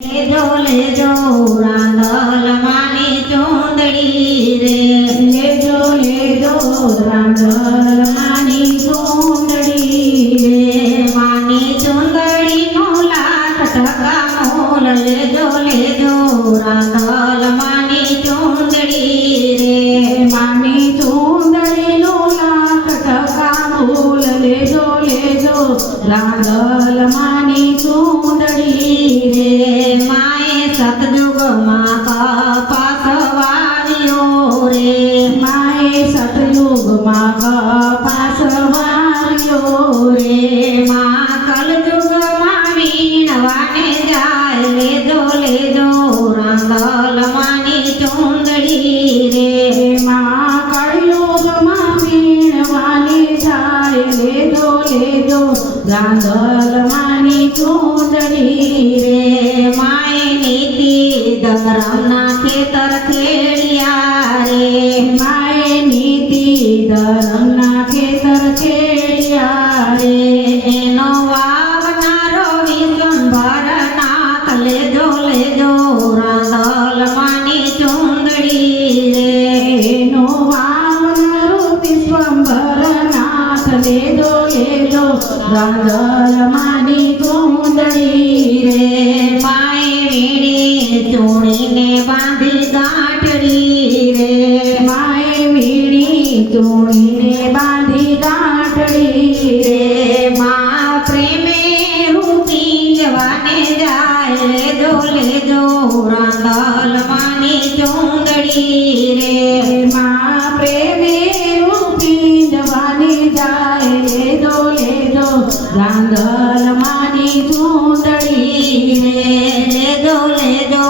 લેજો લેજો રાંધલ માની ચૂંદડી રે, લેજો લેજો રાંધલ માની ચૂંદડી રે, માની ચૂંદડીનો લાખ ટકા મોલ. લેજો લેજો રાંધલ માની ચૂંદડી રે, માની ચૂંદડીનો લાખ ટકા મૂલ. લેજો લેજો રાંધલ માની ચૂંદડી રે, માએ સતયુગમાં કપાસ વાવ્યો રે, માએ સતયુગમાં કપાસ વાવ્યો રે, માં કલયુગમાં વીણવાને જાય. લેજો લેજો રાંધલ માની ચૂંદડી રે, માં કળયુગમાં વીણવાની જાય. લેજો લેજો રાંધલ માની ચૂંદડી રે, માએ નીતિ ધર્મના ખેતર ખેડ્યા રે, માએ નીતિ ધર્મના ખેતર ખેડ્યા રે, એનો વાવનારો વિશ્વંભર નાથ. લેજો લેજો રાંધલ માની ચૂંદડી રે, એનો વાવનારો વિશ્વંભર નાથ. લેજો લેજો રાંધલ માની ચૂંદડી રે, માએ વીણી ચૂણીને બાંધી ગાંઠડી રે, માએ વીણી ચૂણીને બાંધી ગાંઠડી રે, માં પ્રેમે રૂપી જવાને જાય. લેજો લેજો રાંધલ માની ચૂંદડી રે, માં પ્રેમે રૂપી જવાની જાય. લેજો લેજો રાંધલ માની ચૂંદડી રે, લેજો લેજો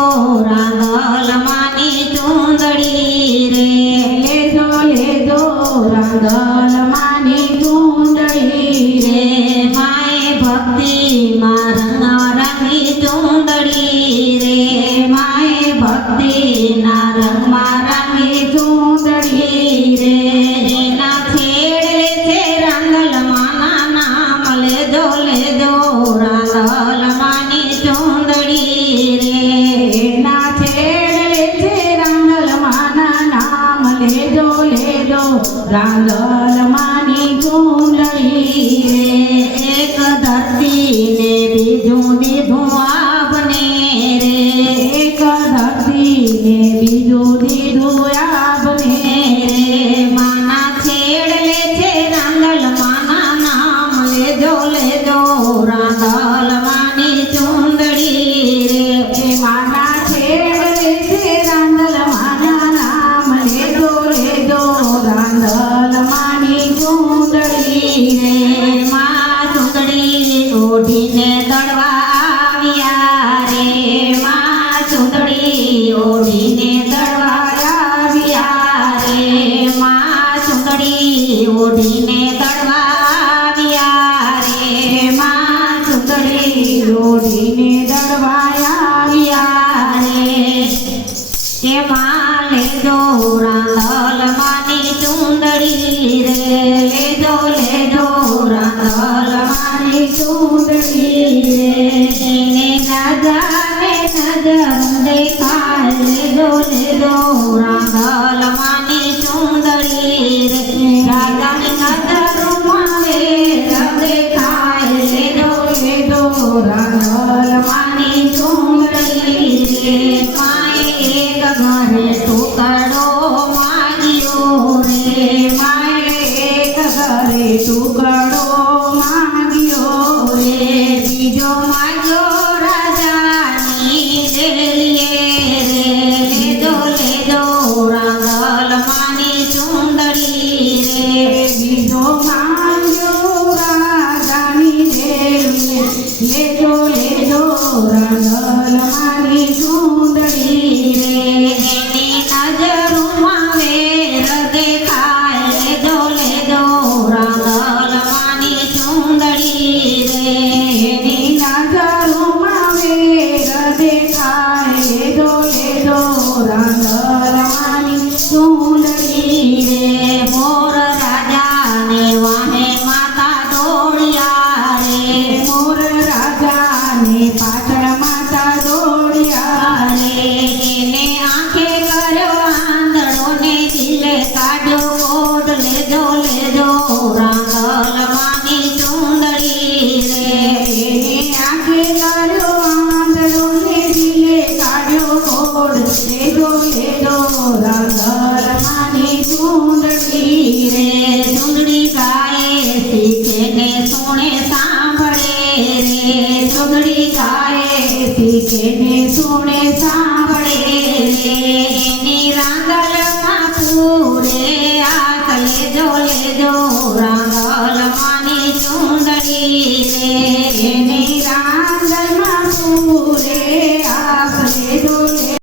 રાંધલ માની ચૂંદડી રે, લેજો લેજો રાંધલ માની ચૂંદડી રે, માએ ભક્તિમાં રંગી ચૂંદડી રે, માએ ભક્તિના રંગમાં રંગી ચૂંદડી રે, એના છેડે છે રાંધલ માના નામ. લેજો લેજો રાંધલ માની ચૂંદડી રે, એના છેડે છે રાંધલ માના નામ. લેજો લેજો રાંધલ માની ચૂંદડી રે, એક ધરતીને બીજું દીધું આપને રે, એક ધરતીને બીજું દીધું આપને રે, માના છેડે છે રાંધલ માના નામ. લેજો લેજો રાંધલ માની ચૂંદડી રે, માના છેડે છે રાંધલ માના નામ. લેજો લેજો રાંધલ માની ચૂંદડી રે, માં ચૂંદડી ઓઢીને દળવા આવ્યા રે, માં ચૂંદડી ઓઢીને દળવા આવ્યા રે, માં ચૂંદડી ઓઢીને દળવા આવ્યા રે, માં ચૂંદડી લોઢીને દળવાયા આવ્યા રે, એમાં લેજો રાંધલ માની ચૂંદડી રે, લેજો લેજો રાંધલ માની ચૂંદડી રે, એને રાજાને નજર દેખાય. લેજો લેજો રાંધલ માની ચૂંદડી રે, રાજાની નજરમાં વેર દેખાય. લેજો લેજો રાંધલ માની ચૂંદડી રે, માએ એક ઘરે ટુકડો માંગ્યો રે, માએ એક ઘરે ટુકડો માંગ્યો રે, બીજો માંગ્યો રાજાની ડેલીએ રે. લેજો લેજો રાંધલ માની ચૂંદડી રે, બીજો માંગ્યો રાજાની દેવીએ. લેજો લેજો રાંધલ માની ચૂંદડી રે, એની નજરમાં વેર દેખાય. લેજો લેજો રાંધલ માની ચૂંદડી રે, એની નજરોમાં વેર દેખાય. લેજો લેજો રાંધલ માની ચૂંદડી રે, મોર રાજાને વાહે માતા દોડ્યા રે, મોર રાજાને પાછળ માતા દોડ લેજો લેજો રામ